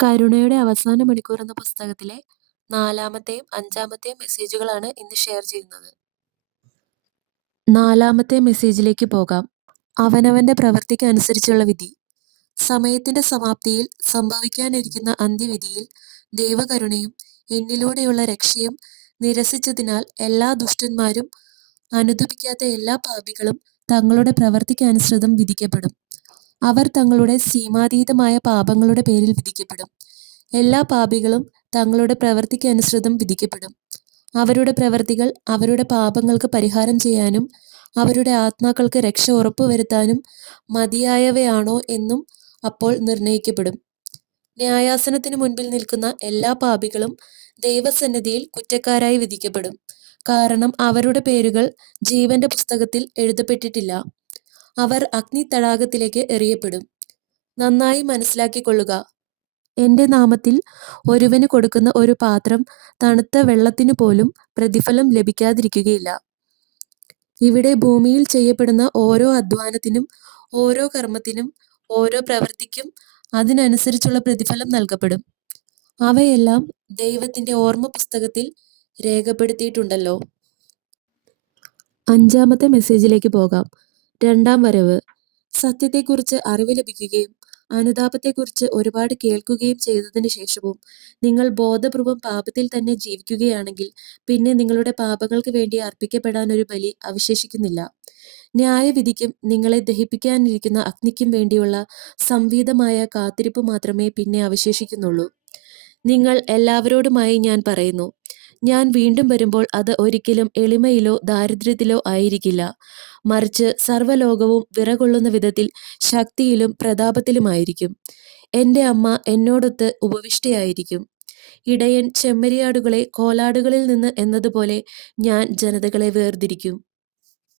കരുണയുടെ അവസാന മണിക്കൂർ എന്ന പുസ്തകത്തിലെ 4-മത്തെയും 5-മത്തെയും മെസ്സേജുകളാണ് ഇന്ന് ഷെയർ ചെയ്യുന്നത്. 4-മത്തെ മെസ്സേജിലേക്ക് പോകാം. അവനവന്റെ പ്രവൃത്തിക്ക് അനുസരിച്ചുള്ള വിധി. സമയത്തിന്റെ സമാപ്തിയിൽ സംഭവിക്കാനിരിക്കുന്ന അന്ത്യവിധിയിൽ ദൈവകരുണയും എന്നിലൂടെയുള്ള രക്ഷയും നിരസിച്ചതിനാൽ എല്ലാ ദുഷ്ടന്മാരും അനുതപിക്കാത്ത എല്ലാ പാപികളും തങ്ങളുടെ പ്രവൃത്തിക്കനുസൃതം വിധിക്കപ്പെടും. അവർ തങ്ങളുടെ സീമാതീതമായ പാപങ്ങളുടെ പേരിൽ വിധിക്കപ്പെടും. എല്ലാ പാപികളും തങ്ങളുടെ പ്രവൃത്തിക്കനുസൃതം വിധിക്കപ്പെടും. അവരുടെ പ്രവൃത്തികൾ അവരുടെ പാപങ്ങൾക്ക് പരിഹാരം ചെയ്യാനും അവരുടെ ആത്മാക്കൾക്ക് രക്ഷ ഉറപ്പുവരുത്താനും മതിയായവയാണോ എന്നും അപ്പോൾ നിർണയിക്കപ്പെടും. ന്യായാസനത്തിന് മുൻപിൽ നിൽക്കുന്ന എല്ലാ പാപികളും ദൈവസന്നിധിയിൽ കുറ്റക്കാരായി വിധിക്കപ്പെടും. കാരണം അവരുടെ പേരുകൾ ജീവന്റെ പുസ്തകത്തിൽ എഴുതപ്പെട്ടിട്ടില്ല. അവർ അഗ്നിത്തടാകത്തിലേക്ക് എറിയപ്പെടും. നന്നായി മനസ്സിലാക്കിക്കൊള്ളുക. എന്റെ നാമത്തിൽ ഒരുവന് കൊടുക്കുന്ന ഒരു പാത്രം തണുത്ത വെള്ളത്തിനു പോലും പ്രതിഫലം ലഭിക്കാതിരിക്കുകയില്ല. ഇവിടെ ഭൂമിയിൽ ചെയ്യപ്പെടുന്ന ഓരോ അധ്വാനത്തിനും ഓരോ കർമ്മത്തിനും ഓരോ പ്രവൃത്തിക്കും അതിനനുസരിച്ചുള്ള പ്രതിഫലം നൽകപ്പെടും. അവയെല്ലാം ദൈവത്തിന്റെ ഓർമ്മ പുസ്തകത്തിൽ രേഖപ്പെടുത്തിയിട്ടുണ്ടല്ലോ. 5-മത്തെ മെസ്സേജിലേക്ക് പോകാം. 2-ാം വരവ്. സത്യത്തെക്കുറിച്ച് അറിവ് ലഭിക്കുകയും അനുതാപത്തെക്കുറിച്ച് ഒരുപാട് കേൾക്കുകയും ചെയ്തതിനു ശേഷവും നിങ്ങൾ ബോധപൂർവം പാപത്തിൽ തന്നെ ജീവിക്കുകയാണെങ്കിൽ പിന്നെ നിങ്ങളുടെ പാപങ്ങൾക്ക് വേണ്ടി അർപ്പിക്കപ്പെടാൻ ഒരു ബലി അവശേഷിക്കുന്നില്ല. ന്യായവിധിക്കും നിങ്ങളെ ദഹിപ്പിക്കാനിരിക്കുന്ന അഗ്നിക്കും വേണ്ടിയുള്ള സംവീതമായ കാത്തിരിപ്പ് മാത്രമേ പിന്നെ അവശേഷിക്കുന്നുള്ളൂ. നിങ്ങൾ എല്ലാവരോടുമായി ഞാൻ പറയുന്നു, ഞാൻ വീണ്ടും വരുമ്പോൾ അത് ഒരിക്കലും എളിമയിലോ ദാരിദ്ര്യത്തിലോ ആയിരിക്കില്ല, മറിച്ച് സർവ്വലോകവും വിറകൊള്ളുന്ന വിധത്തിൽ ശക്തിയിലും പ്രതാപത്തിലുമായിരിക്കും. എൻ്റെ അമ്മ എന്നോടൊത്ത് ഉപവിഷ്ടയായിരിക്കും. ഇടയൻ ചെമ്മരിയാടുകളെ കോലാടുകളിൽ നിന്ന് എന്നതുപോലെ ഞാൻ ജനതകളെ വേർതിരിക്കും.